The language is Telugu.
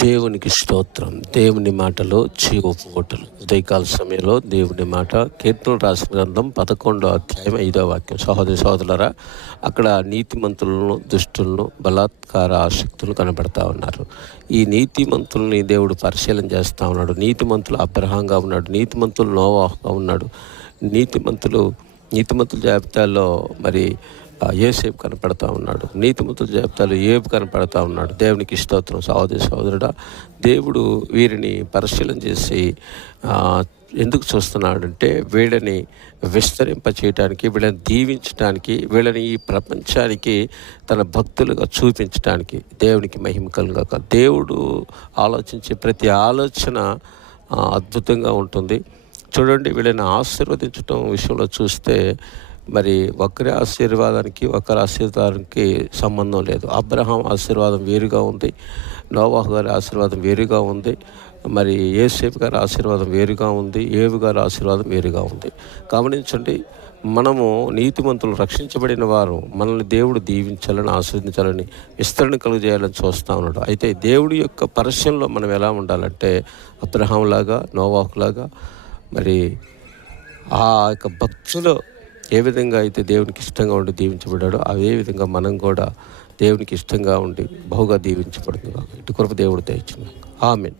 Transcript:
దేవునికి స్తోత్రం. దేవుని మాటలో జీవపు ఊటలు. ఉదయకాల సమయంలో దేవుని మాట కీర్తనలు రాసిన గ్రంథం 11వ అధ్యాయం 5వ వాక్యం. సహోదరి సహోదరులారా, అక్కడ నీతిమంతులను, దుష్టులను, బలాత్కార ఆసక్తులను కనబడతా ఉన్నారు. ఈ నీతిమంతుల్ని దేవుడు పరిశీలన చేస్తూ ఉన్నాడు. నీతిమంతులు అబ్రహాంగా ఉన్నాడు, నీతిమంతులు నోవాహుగా ఉన్నాడు, నీతిమంతుల జాబితాలో మరి యోసేపు కనపడతా ఉన్నాడు, నీతిమంతుల జాబితాలో ఏబు కనపడతా ఉన్నాడు. దేవునికి స్తోత్రం. సహోదరి సహోదరుడా, దేవుడు వీరిని పరిశీలన చేసి ఎందుకు చూస్తున్నాడంటే వీళ్ళని విస్తరింపచేయటానికి, వీళ్ళని దీవించడానికి, వీళ్ళని ఈ ప్రపంచానికి తన భక్తులుగా చూపించడానికి. దేవునికి మహిమ కలుగాక. దేవుడు ఆలోచించే ప్రతి ఆలోచన అద్భుతంగా ఉంటుంది. చూడండి, వీళ్ళని ఆశీర్వదించడం విషయంలో చూస్తే మరి ఒకరి ఆశీర్వాదానికి సంబంధం లేదు. అబ్రహాం ఆశీర్వాదం వేరుగా ఉంది, నోవాహు గారి ఆశీర్వాదం వేరుగా ఉంది, మరి యోసేపు గారి ఆశీర్వాదం వేరుగా ఉంది, ఏబు గారి ఆశీర్వాదం వేరుగా ఉంది. గమనించండి, మనము నీతిమంతులు, రక్షించబడిన వారు, మనల్ని దేవుడు దీవించాలని, ఆశీర్వదించాలని, విస్తరణ కలుగజేయాలని చూస్తూ ఉన్నాడు. అయితే దేవుడి యొక్క పరిశీలనలో మనం ఎలా ఉండాలంటే అబ్రహాంలాగా, నోవాహులాగా, మరి ఆ యొక్క భక్తులు ఏ విధంగా అయితే దేవునికి ఇష్టంగా ఉండి దీవించబడ్డాడో అదే విధంగా మనం కూడా దేవునికి ఇష్టంగా ఉండి బహుగా దీవించబడుతుంది. ఇటు కొరకు దేవుడు దయచున్నాం. ఆమేన్.